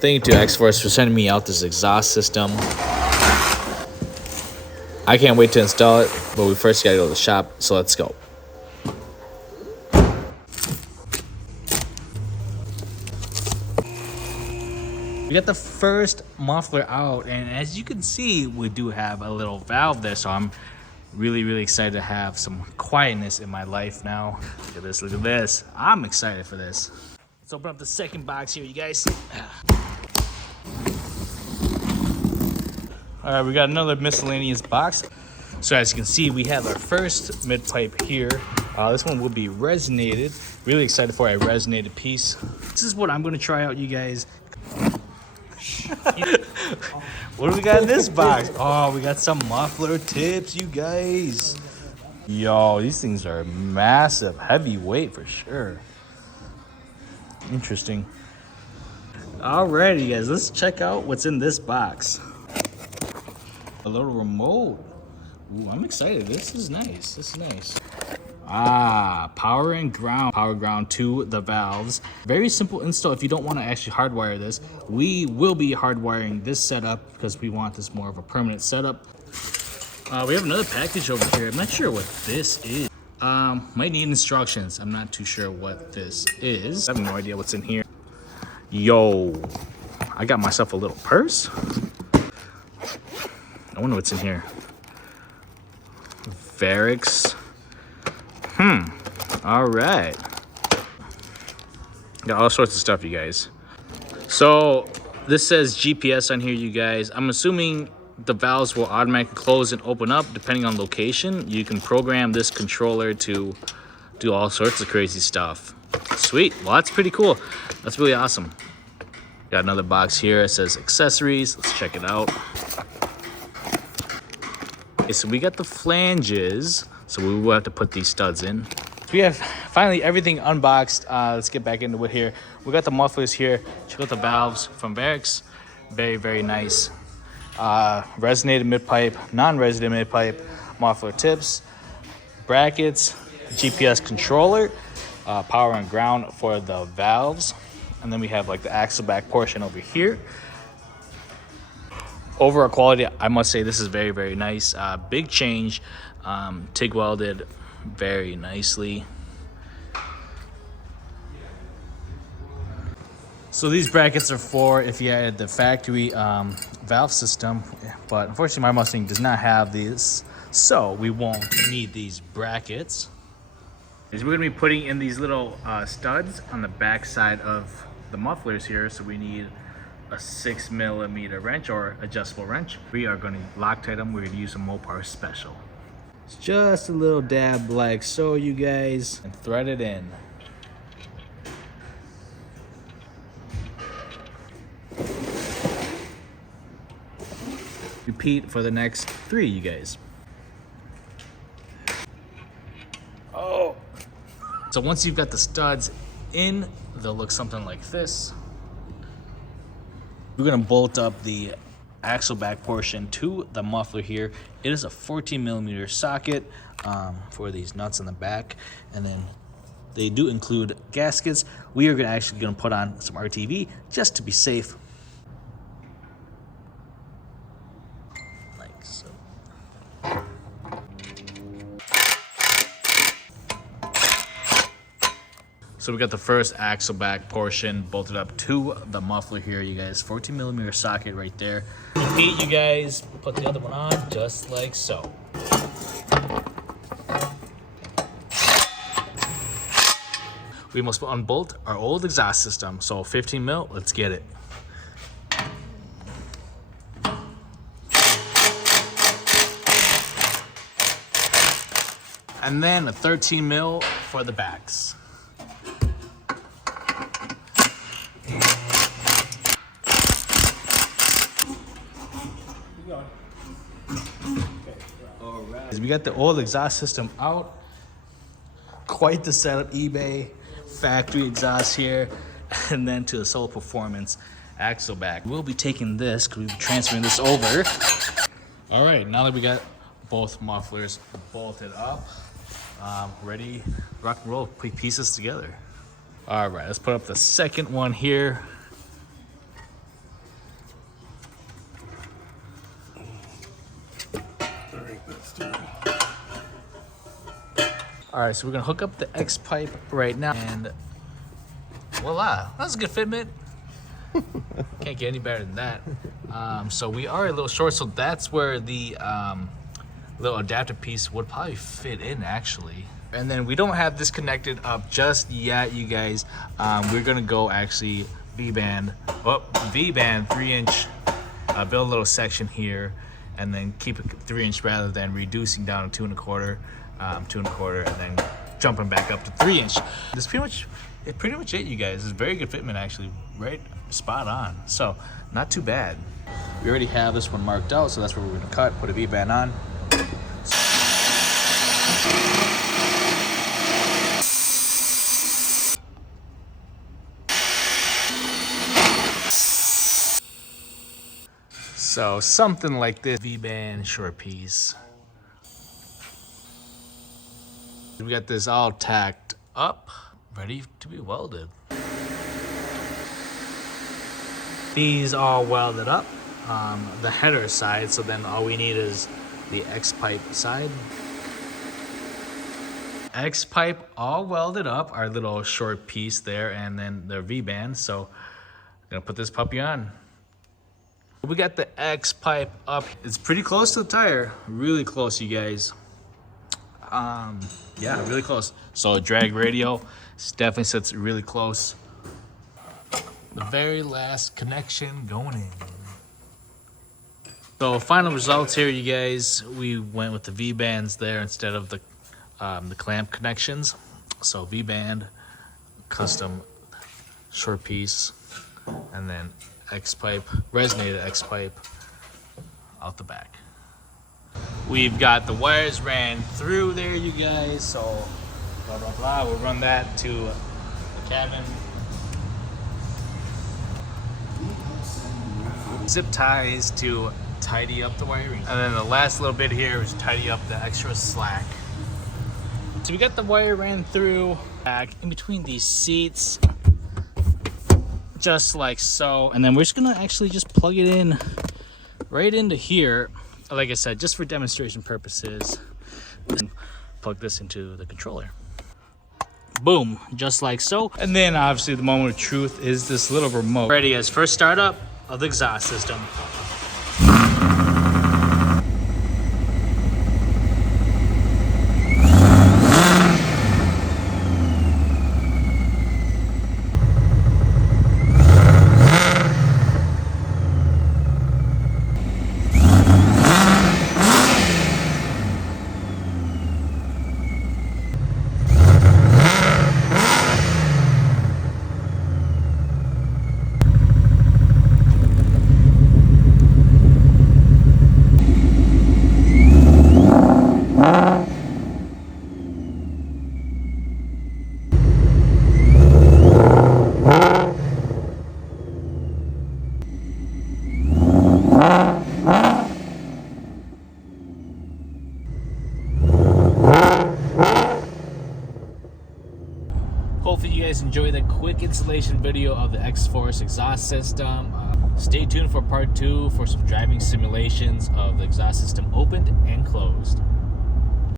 Thank you to XForce for sending me out this exhaust system. I can't wait to install it, but we first gotta go to the shop, so let's go. We got the first muffler out, and as you can see, we do have a little valve there, so I'm really excited to have some quietness in my life now. Look at this, look at this. I'm excited for this. Let's open up the second box here, you guys. All right, we got another miscellaneous box. So as you can see, we have our first mid pipe here. This one will be resonated. Really excited for a resonated piece. This is what I'm gonna try out, you guys. What do we got in this box? Oh, we got some muffler tips, you guys. Yo, these things are massive, heavyweight for sure. Interesting. Alrighty, guys, let's check out what's in this box. A little remote. Ooh, I'm excited. This is nice. This is nice. Power and ground. Power ground to the valves. Very simple install. If you don't want to actually hardwire this, we will be hardwiring this setup because we want this more of a permanent setup. We have another package over here. I'm not sure what this is. Might need instructions. I'm not too sure what this is. I have no idea what's in here. Yo, I got myself a little purse. I wonder what's in here. Varex. All right. Got all sorts of stuff, you guys. So this says GPS on here, you guys. I'm assuming the valves will automatically close and open up depending on location. You can program this controller to do all sorts of crazy stuff. Sweet. Well, that's pretty cool. That's really awesome. Got another box here. It says accessories. Let's check it out. Okay, so we got the flanges. So we will have to put these studs in. So we have finally everything unboxed. Let's get back into it here. We got the mufflers here. Check out the valves from Varex. Very nice. Resonated mid-pipe, non-resonated mid-pipe, muffler tips, brackets, GPS controller, power and ground for the valves. And then we have like the axle back portion over here. Overall quality, I must say this is very nice. Big change. TIG welded very nicely. So these brackets are for if you had the factory valve system, but unfortunately my Mustang does not have these, so we won't need these brackets. We're going to be putting in these little studs on the back side of the mufflers here, so we need a 6mm wrench or adjustable wrench. We are going to Loctite them. We're going to use a Mopar Special. It's just a little dab like so, you guys, and thread it in. Repeat for the next 3, you guys. Oh! So once you've got the studs in, they'll look something like this. We're gonna bolt up the axle back portion to the muffler here. It is a 14mm socket for these nuts in the back, and then they do include gaskets. We are actually gonna put on some RTV just to be safe. Like so. So we got the first axle back portion bolted up to the muffler here, you guys. 14mm socket right there. Repeat, you guys. Put the other one on just like so. We must unbolt our old exhaust system. So 15mm, let's get it. And then a 13mm for the backs. We got the old exhaust system out. Quite the setup. eBay factory exhaust here, and then to the Soul Performance axle back. We'll be taking this because we'll be transferring this over. All right, now that we got both mufflers bolted up, ready, rock and roll, put pieces together. All right, let's put up the second one here. All right, so we're gonna hook up the X pipe right now, and voila, that's a good fitment. Can't get any better than that. So we are a little short, so that's where the little adapter piece would probably fit in actually. And then we don't have this connected up just yet, you guys. We're gonna go actually V-band 3-inch, build a little section here, and then keep it 3-inch rather than reducing down to 2 1/4, 2 1/4, and then jumping back up to 3-inch. That's pretty much it, you guys. It's a very good fitment actually, right? Spot on. So not too bad. We already have this one marked out, so that's where we're gonna cut, put a V-band on. So something like this V-band short piece. We got this all tacked up, ready to be welded. These all welded up, the header side, so then all we need is the X-pipe side. X-pipe all welded up, our little short piece there, and then the V-band. So I'm gonna put this puppy on. We got the X-pipe up. It's pretty close to the tire, really close, you guys. Yeah, really close. So drag radio definitely sits really close. The very last connection going in. So final results here, you guys. We went with the V-bands there instead of the clamp connections. So V-band, custom short piece, and then X-pipe, resonated X-pipe out the back. We've got the wires ran through there, you guys. So blah blah blah. We'll run that to the cabin. Zip ties to tidy up the wiring, and then the last little bit here is tidy up the extra slack. So we got the wire ran through back in between these seats, just like so, and then we're just gonna actually just plug it in right into here, like I said, just for demonstration purposes. And plug this into the controller. Boom, just like so. And then obviously the moment of truth is this little remote. Ready as first startup of the exhaust system. Hopefully you guys enjoy the quick installation video of the XForce exhaust system. Stay tuned for part 2 for some driving simulations of the exhaust system opened and closed.